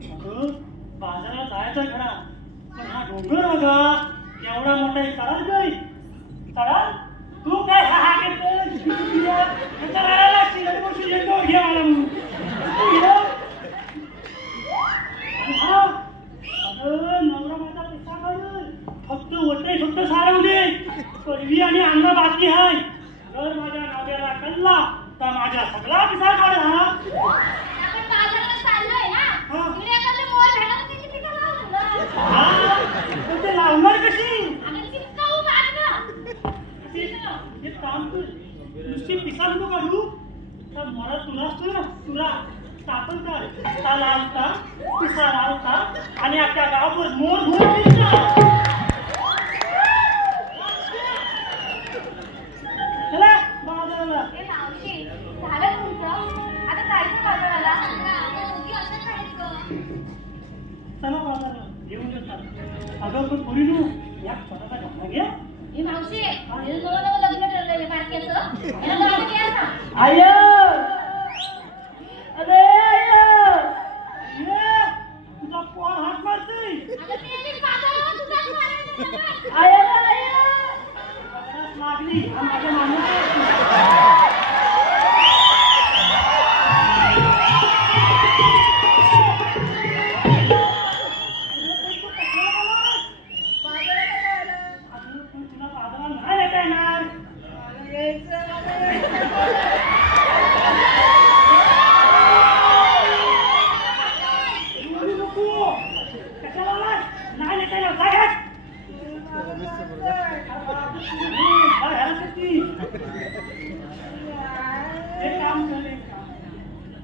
बाजारात जायचा खरा, पण हा डोंगर बघा एवढा मोठा एक तळाल काय तळाल. तू काय हा हा घेतो घे मला नवरा माझा पैसा काढून फक्त वटे फक्त सारवू दे. परवी आणि अन्न बाकी आहे. जर माझ्या नाव्याला कल्ला तर माझ्या सगळा पिसा काढ. ते लावणार कशी एक काम कर, नुसती पिसा नको काढू तर मला तुला असतो ना तुला तापण काढ. पिसा लावता पिसा लावता आणि आपल्या गावावर मोर मोर चला बाजाराला. चला बाजाराला घेऊन येतात. अगं पण पुरी नू या स्वतःचा घातला घ्या. मावशी लग्न ठरलंय बारक्याचं. आय अरे तुझा पोर हात मारतोय. आय लागली माझ्या माणूस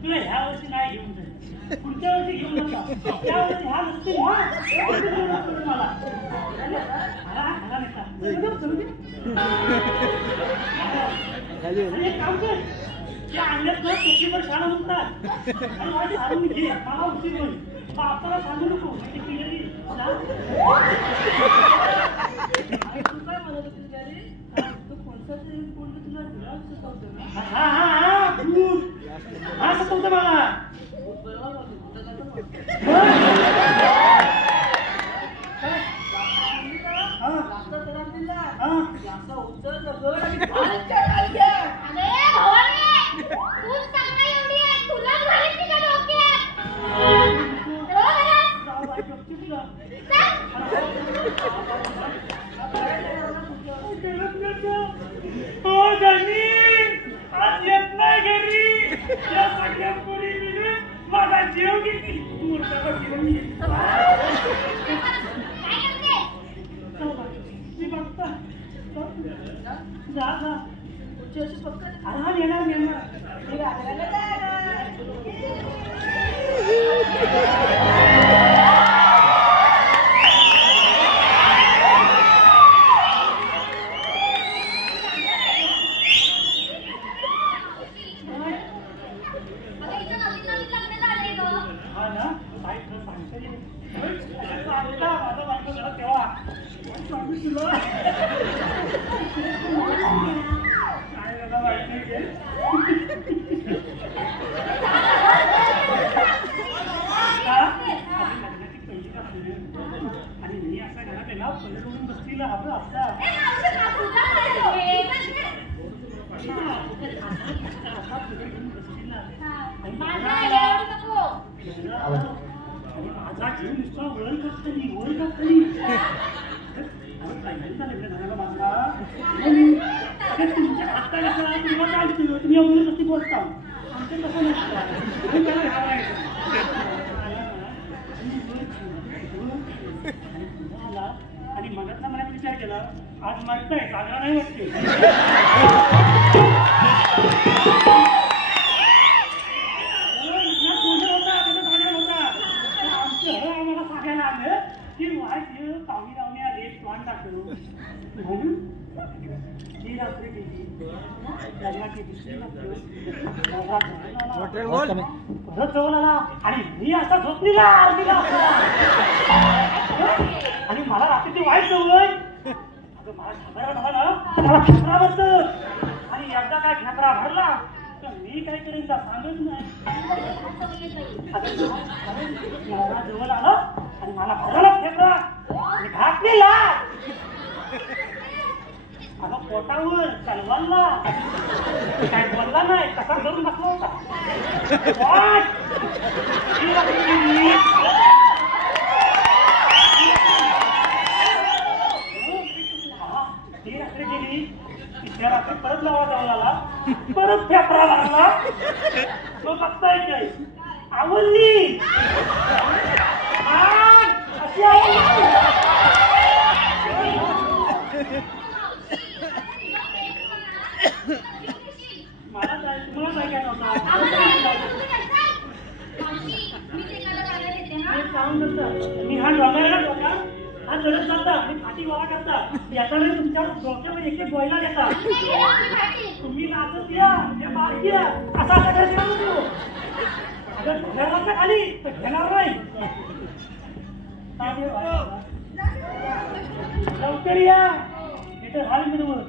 तुला ह्या वर्षी नाही घेऊन जाईल. पुढच्या वर्षी घेऊन नका. त्या वर्षी हा नसतील मला काम कर. त्या आणल्यात ना टोपीवर शाळा म्हणतात आणि माझी हारून घे मला उशीर होईल. आपल्याला सांगू नको माहिती केलेली तू काय म्हणत होती रे? तू कोणता तरी बोलतो तुला सुचवतो ना. हा हा हा खूप हा सुचवतो मला. आज येत नाही घरी. या सगळ्या पोरी मिळून माझा जीव घेतली. मी बघता जा जा येणार येणार. आणि मी असा घरात आहे ना पहिले बसलेला आपलं असता माझा जीव नुसता वळण करतली वळण करतली. तुमच्या आत्ता कसं तुम्हाला काय तुम्ही अगोदर कशी बोलता आमचं कसं नसतं. आणि मनातला मनात विचार केला आज मागताय जागा नाही वाटते. आम्हाला सांगायला आलं की वाईट पाहुणी लावण्या रेट वाट टाकलो म्हणून ही रात्री गेली लग्नाची दुसरी परत जवळ आला आणि मी असा झोपलेला आरतीला आणि मला रात्रीची वाईट सवय. अगं मला घाबरा झाला ना मला खेपरा भरत आणि एकदा काय खेपरा भरला तर मी मी काय करेन का सांगत नाही. असं येत बाई. मला जवळ आलं आणि मला घराला फेकला आणि घातलेला अगं पोटावर तलवारला काय बोलला नाही कसा धरून बसला होता. वाट! ती रात्री गेली. ती रात्री गेली तिसऱ्या रात्री परत लावा जाऊन आला परत फेकरा लागला. तो बघता येते आवडली अशी आवडली. मला काय तुम्हाला काय काय नव्हता मी हा डोंगराला डोका हा चढत जाता मी फाटी गोळा करता याचा वेळी तुमच्या डोक्यामध्ये एक गोयला देता तुम्ही नाचत या म्हणजे मार या असा करायचा नको. अगर घेणार खाली तर घेणार नाही. लवकर या इथं हाल मिळवत